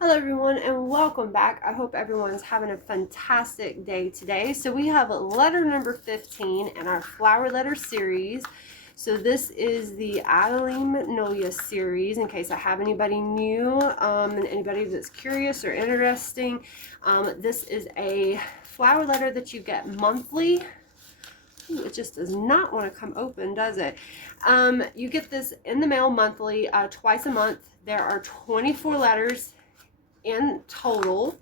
Hello everyone and welcome back. I hope everyone's having a fantastic day today. So we have letter number 15 in our flower letter series. So this is the Adelaide Magnolia series in case I have anybody new and anybody that's curious or interesting. This is a flower letter that you get monthly. Ooh, it just does not want to come open, does it? You get this in the mail monthly, twice a month. There are 24 letters in total.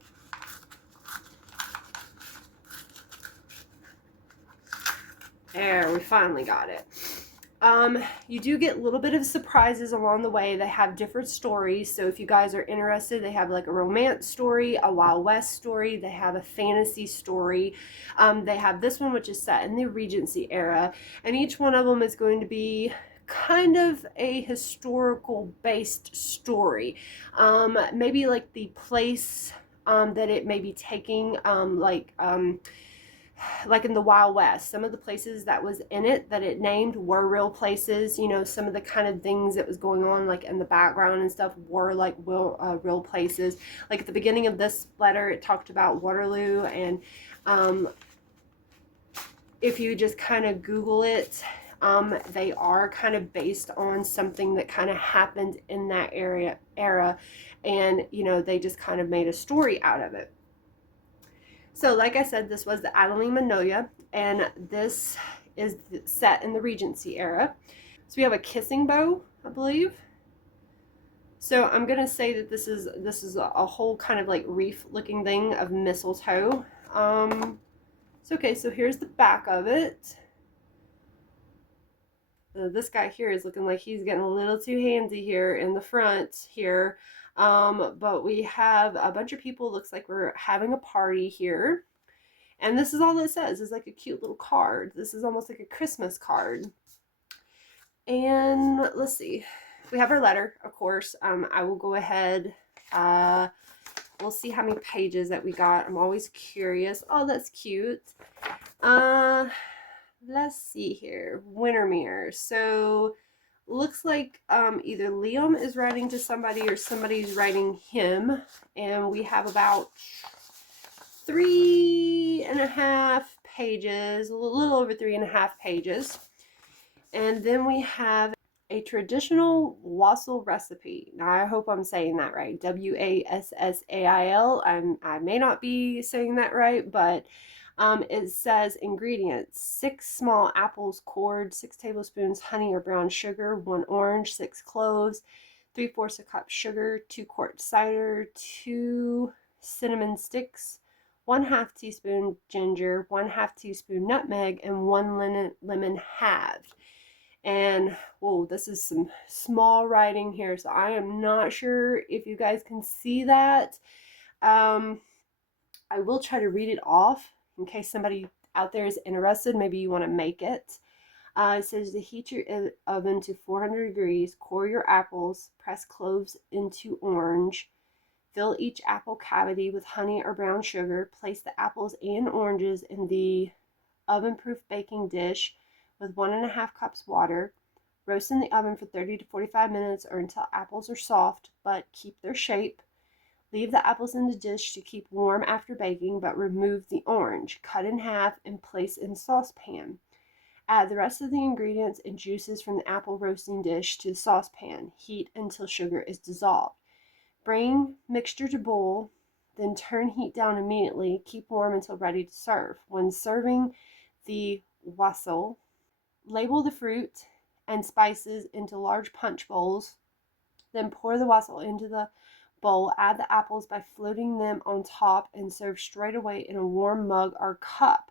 There, we finally got it. You do get a little bit of surprises along the way. They have different stories. So if you guys are interested, they have like a romance story, a Wild West story. They have a fantasy story. They have this one, which is set in the Regency era. And each one of them is going to be kind of a historical based story. Maybe like the place that it may be taking, like in the Wild West, some of the places that was in it that it named were real places. You know, some of the kind of things that was going on like in the background and stuff were like real places. Like at the beginning of this letter, it talked about Waterloo, and if you just kind of Google it, they are kind of based on something that kind of happened in that era, and you know they just kind of made a story out of it. So, like I said, this was the Adelaide Magnolia, and this is set in the Regency era. So we have a kissing bow, I believe. So I'm gonna say that this is a whole kind of like reef-looking thing of mistletoe. So okay, so here's the back of it. This guy here is looking like he's getting a little too handsy here in the front here. But we have a bunch of people. Looks like we're having a party here. And this is all it says. It's like a cute little card. This is almost like a Christmas card. And let's see. We have our letter, of course. I will go ahead. We'll see how many pages that we got. I'm always curious. Oh, that's cute. Let's see here. Wintermere. So looks like either Liam is writing to somebody or somebody's writing him. And we have about 3.5 pages, a little over 3.5 pages. And then we have a traditional wassail recipe. Now, I hope I'm saying that right. Wassail. I may not be saying that right, but it says ingredients: 6 small apples cored, 6 tablespoons honey or brown sugar, 1 orange, 6 cloves, 3/4 cup sugar, 2 quarts cider, 2 cinnamon sticks, 1/2 teaspoon ginger, 1/2 teaspoon nutmeg, and 1 lemon halved. And whoa, this is some small writing here, so I am not sure if you guys can see that. I will try to read it off in case somebody out there is interested. Maybe you want to make it. It says to heat your oven to 400 degrees, core your apples, press cloves into orange, fill each apple cavity with honey or brown sugar, place the apples and oranges in the oven-proof baking dish with 1.5 cups water. Roast in the oven for 30 to 45 minutes or until apples are soft but keep their shape. Leave the apples in the dish to keep warm after baking, but remove the orange. Cut in half and place in saucepan. Add the rest of the ingredients and juices from the apple roasting dish to the saucepan. Heat until sugar is dissolved. Bring mixture to boil, then turn heat down immediately. Keep warm until ready to serve. When serving the wassail, label the fruit and spices into large punch bowls. Then pour the wassail into the bowl. Add the apples by floating them on top and serve straight away in a warm mug or cup.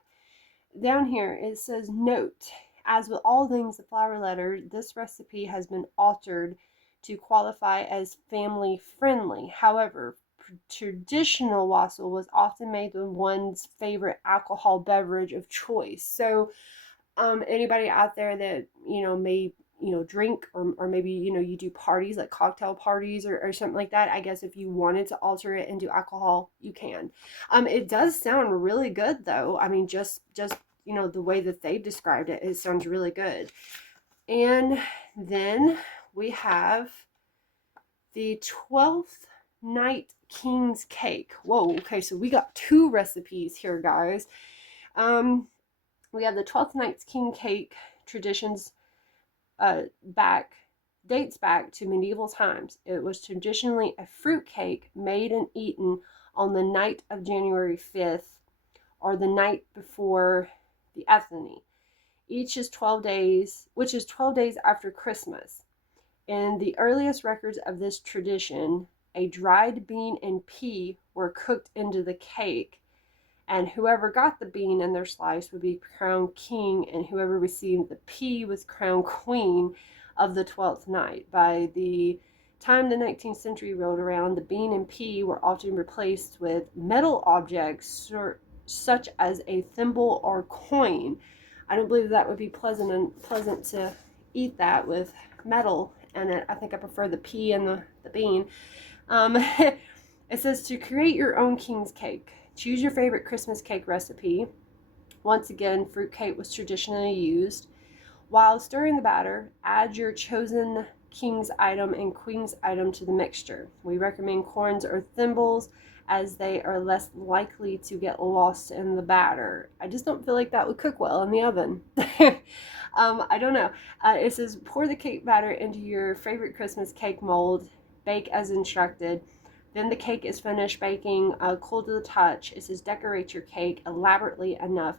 Down here it says, note, as with all things the flower letter, this recipe has been altered to qualify as family friendly. However, traditional wassail was often made with one's favorite alcohol beverage of choice. So anybody out there that may drink, or maybe you do parties like cocktail parties or something like that, I guess if you wanted to alter it and do alcohol, you can. It does sound really good though. I mean, just the way that they've described it, it sounds really good. And then we have the 12th night king's cake. Whoa, okay, so we got 2 recipes here, guys. We have the 12th night's king cake traditions back dates back to medieval times. It was traditionally a fruit cake made and eaten on the night of January 5th or the night before the Epiphany. Each is 12 days, which is 12 days after Christmas. In the earliest records of this tradition, a dried bean and pea were cooked into the cake, and whoever got the bean in their slice would be crowned king, and whoever received the pea was crowned queen of the 12th night. By the time the 19th century rolled around, the bean and pea were often replaced with metal objects such as a thimble or coin. I don't believe that would be pleasant to eat that with metal in it. I think I prefer the pea and the bean. It says to create your own king's cake. Choose your favorite Christmas cake recipe. Once again, fruit cake was traditionally used. While stirring the batter, add your chosen king's item and queen's item to the mixture. We recommend corns or thimbles as they are less likely to get lost in the batter. I just don't feel like that would cook well in the oven. I don't know. It says pour the cake batter into your favorite Christmas cake mold. Bake as instructed. Then the cake is finished baking, cool to the touch. It says decorate your cake elaborately enough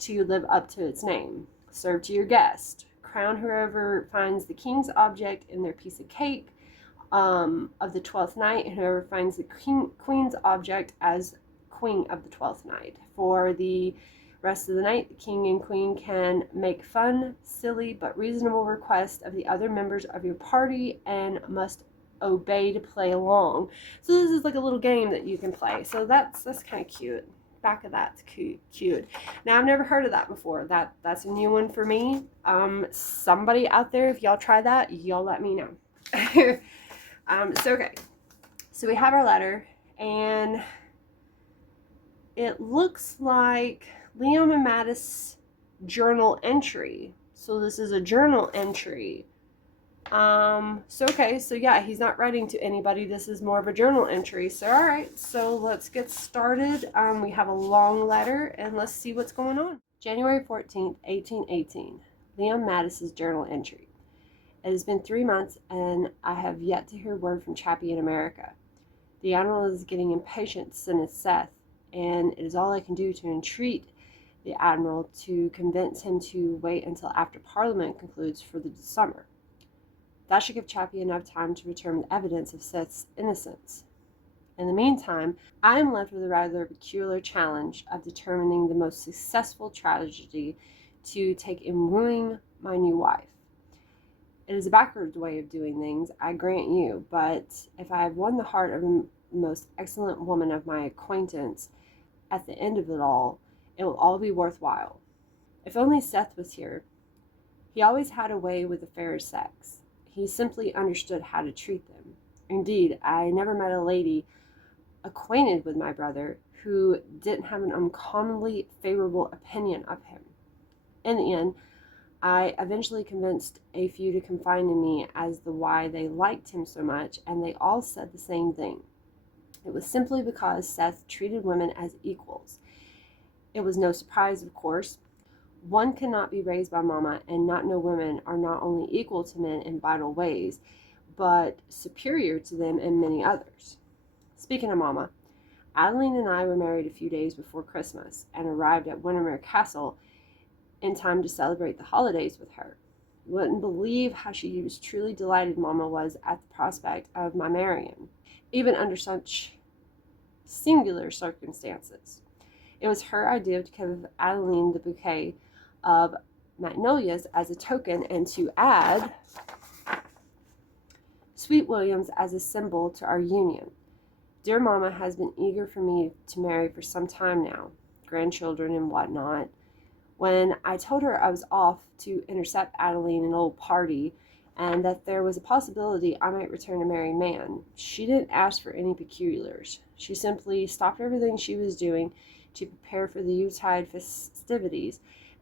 to live up to its name. Serve to your guest. Crown whoever finds the king's object in their piece of cake of the 12th night, and whoever finds the queen's object as queen of the 12th night. For the rest of the night, the king and queen can make fun, silly, but reasonable requests of the other members of your party and must obey to play along. So this is like a little game that you can play. So that's kind of cute. Back of that's cute. Now I've never heard of that before. That's a new one for me. Somebody out there, if y'all try that, y'all let me know. Okay. So we have our letter, and it looks like Liam and Mattis journal entry. So this is a journal entry. So yeah, he's not writing to anybody. This is more of a journal entry. So, all right, so let's get started. We have a long letter, and let's see what's going on. January 14th, 1818, Liam Mattis's journal entry. It has been 3 months, and I have yet to hear word from Chappie in America. The Admiral is getting impatient to send his Seth, and it is all I can do to entreat the Admiral to convince him to wait until after Parliament concludes for the summer. That should give Chappie enough time to return with evidence of Seth's innocence. In the meantime, I am left with a rather peculiar challenge of determining the most successful tragedy to take in wooing my new wife. It is a backward way of doing things, I grant you, but if I have won the heart of the most excellent woman of my acquaintance, at the end of it all will all be worthwhile. If only Seth was here. He always had a way with the fairer sex. He simply understood how to treat them. Indeed, I never met a lady acquainted with my brother who didn't have an uncommonly favorable opinion of him. In the end, I eventually convinced a few to confide in me as to why they liked him so much, and they all said the same thing. It was simply because Seth treated women as equals. It was no surprise, of course. One cannot be raised by mama and not know women are not only equal to men in vital ways, but superior to them in many others. Speaking of mama, Adeline and I were married a few days before Christmas and arrived at Windermere Castle in time to celebrate the holidays with her. You wouldn't believe how she was truly delighted mama was at the prospect of my marrying, even under such singular circumstances. It was her idea to give Adeline the bouquet of magnolias as a token, and to add sweet williams as a symbol to our union. Dear mama has been eager for me to marry for some time now, grandchildren and whatnot. When I told her I was off to intercept Adeline in an old party, and that there was a possibility I might return a married man, she didn't ask for any particulars. She simply stopped everything she was doing to prepare for the Youcut festivities,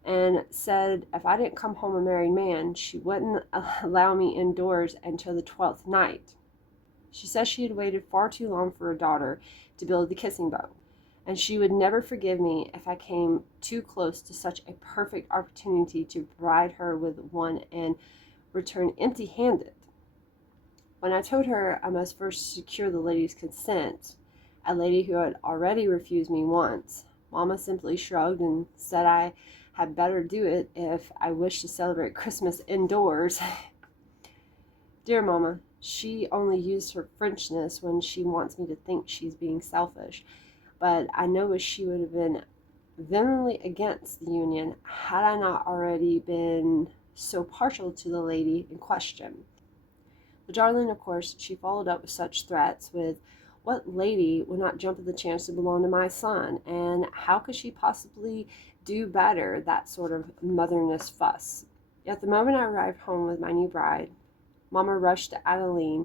and said if I didn't come home a married man, she wouldn't allow me indoors until the 12th night. She says she had waited far too long for her daughter to build the kissing bow, and she would never forgive me if I came too close to such a perfect opportunity to provide her with one and return empty-handed. When I told her I must first secure the lady's consent, a lady who had already refused me once, Mama simply shrugged and said I had better do it if I wished to celebrate Christmas indoors. Dear Mama, she only used her Frenchness when she wants me to think she's being selfish, but I know she would have been vehemently against the union had I not already been so partial to the lady in question. The darling, of course, she followed up with such threats with what lady would not jump at the chance to belong to my son, and how could she possibly do better, that sort of motherness fuss. Yet the moment I arrived home with my new bride, Mama rushed to Adelaide,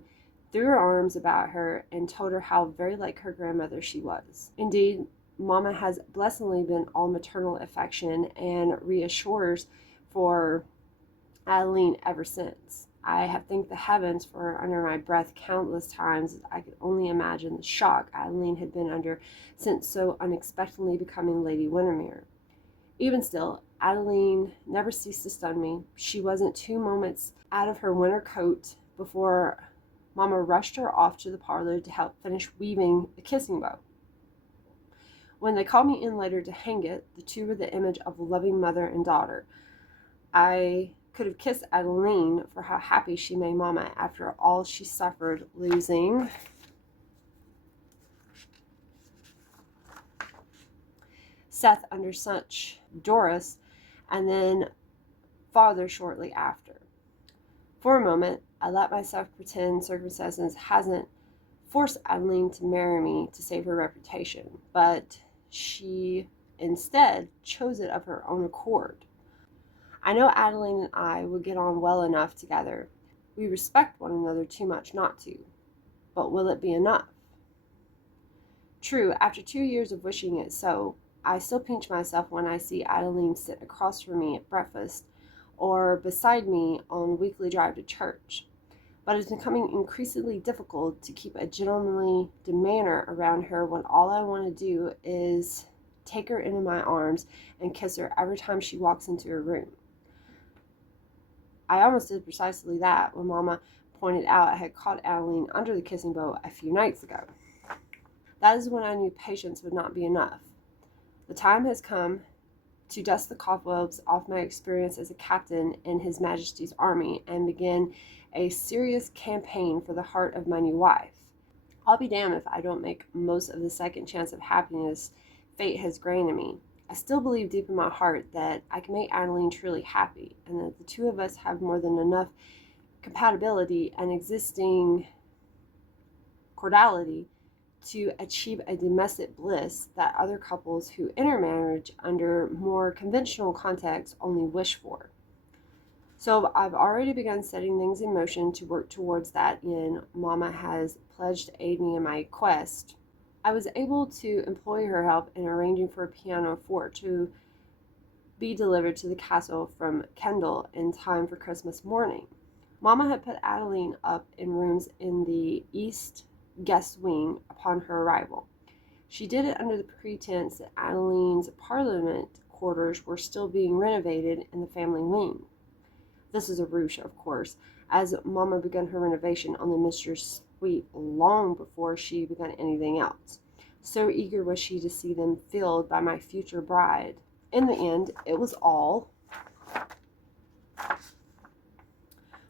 threw her arms about her, and told her how very like her grandmother she was. Indeed, Mama has blessedly been all maternal affection and reassures for Adelaide ever since. I have thanked the heavens for her under my breath countless times, as I could only imagine the shock Adelaide had been under since so unexpectedly becoming Lady Windermere. Even still, Adelaide never ceased to stun me. She wasn't 2 moments out of her winter coat before Mama rushed her off to the parlor to help finish weaving the kissing bow. When they called me in later to hang it, the two were the image of a loving mother and daughter. I could have kissed Adelaide for how happy she made Mama after all she suffered losing Seth under such Doris, and then father shortly after. For a moment, I let myself pretend circumstances hasn't forced Adelaide to marry me to save her reputation, but she instead chose it of her own accord. I know Adelaide and I would get on well enough together. We respect one another too much not to. But will it be enough? True, after 2 years of wishing it so, I still pinch myself when I see Adelaide sit across from me at breakfast or beside me on a weekly drive to church. But it's becoming increasingly difficult to keep a gentlemanly demeanor around her when all I want to do is take her into my arms and kiss her every time she walks into her room. I almost did precisely that when Mama pointed out I had caught Adelaide under the kissing bow a few nights ago. That is when I knew patience would not be enough. The time has come to dust the cobwebs off my experience as a captain in His Majesty's army and begin a serious campaign for the heart of my new wife. I'll be damned if I don't make most of the second chance of happiness fate has granted me. I still believe deep in my heart that I can make Adelaide truly happy, and that the two of us have more than enough compatibility and existing cordiality to achieve a domestic bliss that other couples who enter marriage under more conventional contexts only wish for. So I've already begun setting things in motion to work towards that end. Mama has pledged to aid me in my quest. I was able to employ her help in arranging for a pianoforte to be delivered to the castle from Kendal in time for Christmas morning. Mama had put Adelaide up in rooms in the east guest wing upon her arrival. She did it under the pretense that Adelaide's parliament quarters were still being renovated in the family wing. This is a ruse, of course, as Mama began her renovation on the mistress' suite long before she began anything else. So eager was she to see them filled by my future bride. In the end, it was all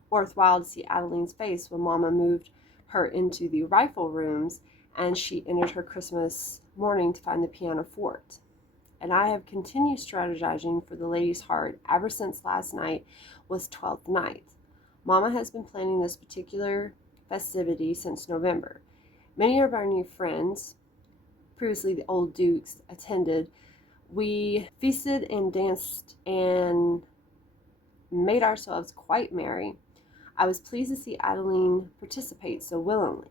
worthwhile to see Adelaide's face when Mama moved her into the rifle rooms and she entered her Christmas morning to find the pianoforte. And I have continued strategizing for the lady's heart ever since last night was 12th night. Mama has been planning this particular festivity since November. Many of our new friends, previously the old dukes, attended. We feasted and danced and made ourselves quite merry. I was pleased to see Adelaide participate so willingly.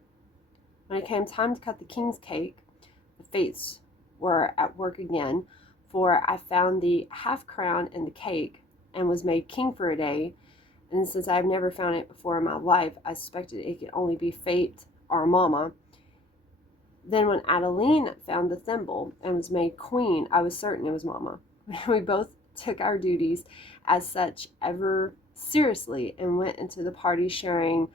When it came time to cut the king's cake, the fates were at work again, for I found the half crown in the cake and was made king for a day, and since I have never found it before in my life, I suspected it could only be fate our mama. Then when Adeline found the thimble and was made queen, I was certain it was mama. We both took our duties as such ever seriously and went into the party sharing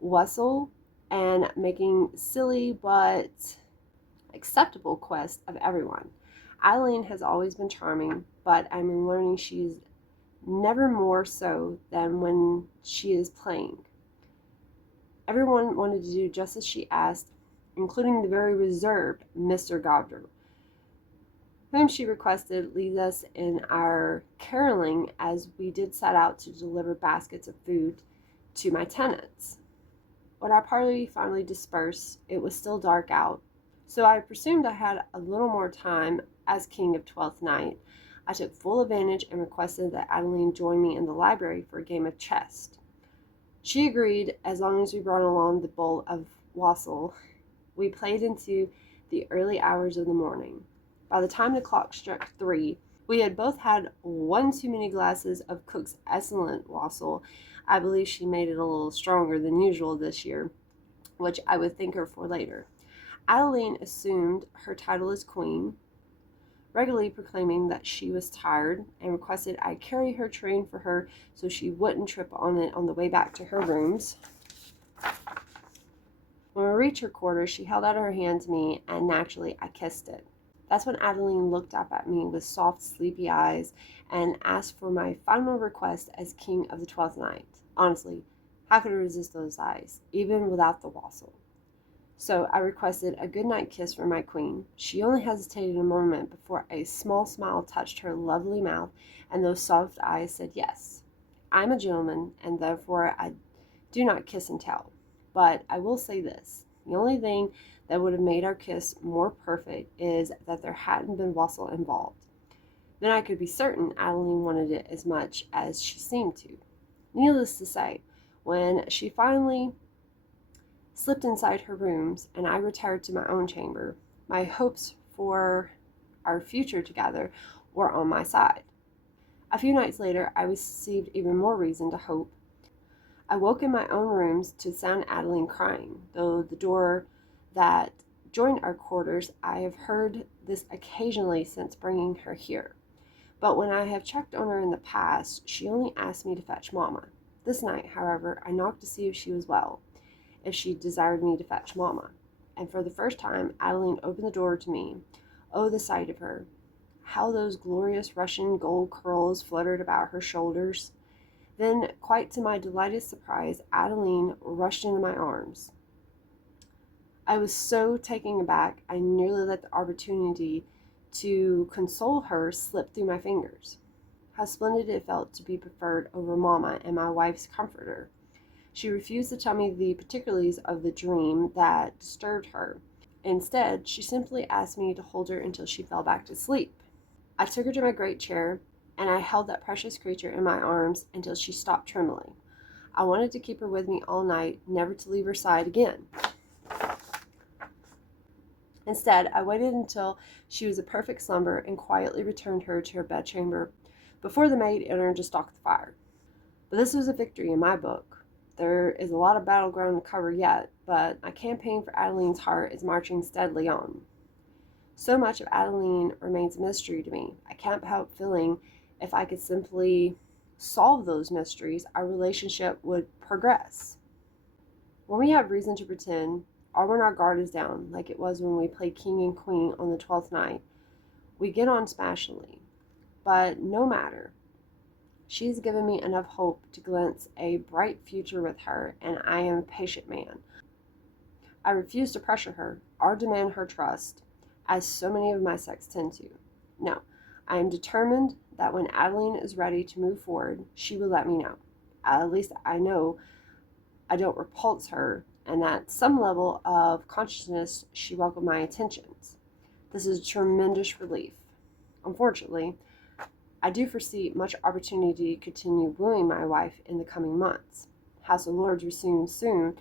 wassail and making silly but acceptable quest of everyone. Adeline has always been charming, but I'm learning she's never more so than when she is playing. Everyone wanted to do just as she asked, including the very reserved Mr. Gobder, whom she requested lead us in our caroling as we did set out to deliver baskets of food to my tenants. When our party finally dispersed, it was still dark out, so I presumed I had a little more time as king of Twelfth Night. I took full advantage and requested that Adeline join me in the library for a game of chess. She agreed as long as we brought along the bowl of wassail. We played into the early hours of the morning. By the time the clock struck 3, we had both had one too many glasses of Cook's excellent wassail. I believe she made it a little stronger than usual this year, which I would thank her for later. Adeline assumed her title as queen, regularly proclaiming that she was tired and requested I carry her train for her so she wouldn't trip on it on the way back to her rooms. When we reached her quarters, she held out her hand to me, and naturally I kissed it. That's when Adeline looked up at me with soft, sleepy eyes and asked for my final request as king of the 12th night. Honestly, how could I resist those eyes, even without the wassail? So I requested a goodnight kiss from my queen. She only hesitated a moment before a small smile touched her lovely mouth, and those soft eyes said yes. I'm a gentleman, and therefore I do not kiss and tell. But I will say this, the only thing that would have made our kiss more perfect is that there hadn't been wassail involved. Then I could be certain Adeline wanted it as much as she seemed to. Needless to say, when she finally slipped inside her rooms and I retired to my own chamber, my hopes for our future together were on my side. A few nights later, I received even more reason to hope. I woke in my own rooms to sound Adeline crying, though the door that joined our quarters, I have heard this occasionally since bringing her here. But when I have checked on her in the past, she only asked me to fetch Mama. This night, however, I knocked to see if she was well, if she desired me to fetch Mama. And for the first time, Adeline opened the door to me. Oh, the sight of her! How those glorious Russian gold curls fluttered about her shoulders! Then, quite to my delighted surprise, Adeline rushed into my arms. I was so taken aback, I nearly let the opportunity to console her slip through my fingers. How splendid it felt to be preferred over Mama and my wife's comforter. She refused to tell me the particulars of the dream that disturbed her. Instead, she simply asked me to hold her until she fell back to sleep. I took her to my great chair, and I held that precious creature in my arms until she stopped trembling. I wanted to keep her with me all night, never to leave her side again. Instead, I waited until she was a perfect slumber and quietly returned her to her bedchamber before the maid entered to stoke the fire. But this was a victory in my book. There is a lot of battleground to cover yet, but my campaign for Adeline's heart is marching steadily on. So much of Adeline remains a mystery to me. I can't help feeling if I could simply solve those mysteries, our relationship would progress. When we have reason to pretend, or when our guard is down, like it was when we played king and queen on the 12th night, we get on smashingly. But no matter. She's given me enough hope to glimpse a bright future with her, and I am a patient man. I refuse to pressure her or demand her trust, as so many of my sex tend to. No, I am determined that when Adeline is ready to move forward, she will let me know. At least I know I don't repulse her, and at some level of consciousness she welcomed my attentions. This is a tremendous relief. Unfortunately, I do foresee much opportunity to continue wooing my wife in the coming months. House of Lords resumes soon,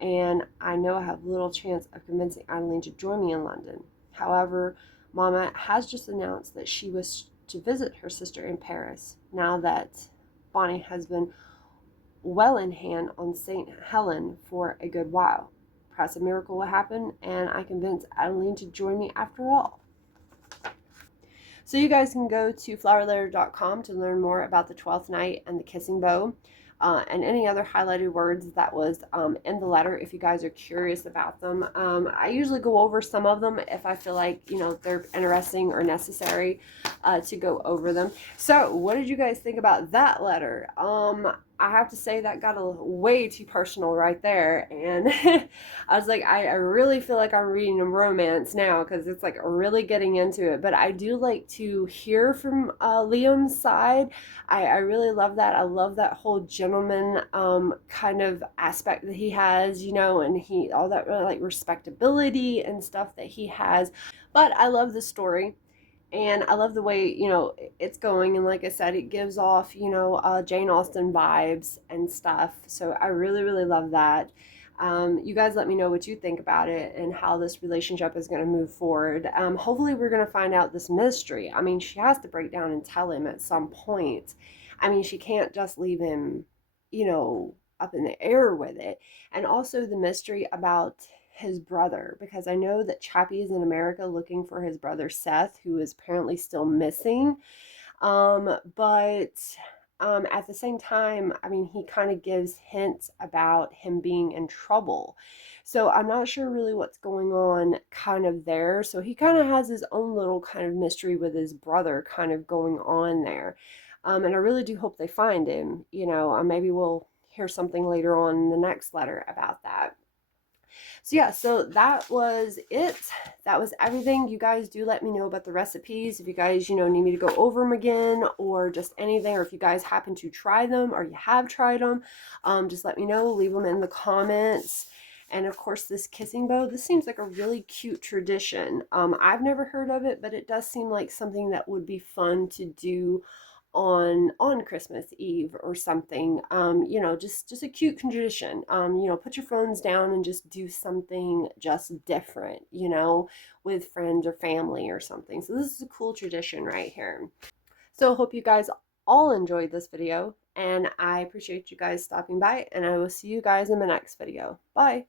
and I know I have little chance of convincing Adeline to join me in London. However, Mama has just announced that she wishes to visit her sister in Paris, now that Bonnie has been well in hand on St. Helen for a good while. perhaps a miracle will happen and I convince Adelaide to join me after all. So you guys can go to flowerletter.com to learn more about the 12th night and the kissing bow. And any other highlighted words that was in the letter if you guys are curious about them. I usually go over some of them if I feel like, you know, they're interesting or necessary to go over them. So what did you guys think about that letter? I have to say that got way too personal right there. And I was like, I really feel like I'm reading a romance now because it's like really getting into it. But I do like to hear from Liam's side. I really love that. I love that whole gentleman kind of aspect that he has, you know, and he all that really like respectability and stuff that he has. But I love the story. And I love the way, you know, it's going. And like I said, it gives off, you know, Jane Austen vibes and stuff. So I really, really love that. You guys let me know what you think about it and how this relationship is going to move forward. Hopefully we're going to find out this mystery. I mean, she has to break down and tell him at some point. I mean, she can't just leave him, you know, up in the air with it. And also the mystery about his brother, because I know that Chappie is in America looking for his brother Seth, who is apparently still missing. But at the same time, I mean, he kind of gives hints about him being in trouble. So I'm not sure really what's going on kind of there. So he kind of has his own little kind of mystery with his brother kind of going on there. And I really do hope they find him. You know, maybe we'll hear something later on in the next letter about that. So yeah, so that was it. That was everything. You guys do let me know about the recipes. If you guys, you know, need me to go over them again or just anything, or if you guys happen to try them or you have tried them, just let me know. Leave them in the comments. And of course, this kissing bow, this seems like a really cute tradition. I've never heard of it, but it does seem like something that would be fun to do on Christmas Eve or something. You know, just a cute tradition. You know, put your phones down and just do something just different, you know, with friends or family or something. So this is a cool tradition right here. So I hope you guys all enjoyed this video, and I appreciate you guys stopping by, and I will see you guys in my next video. Bye.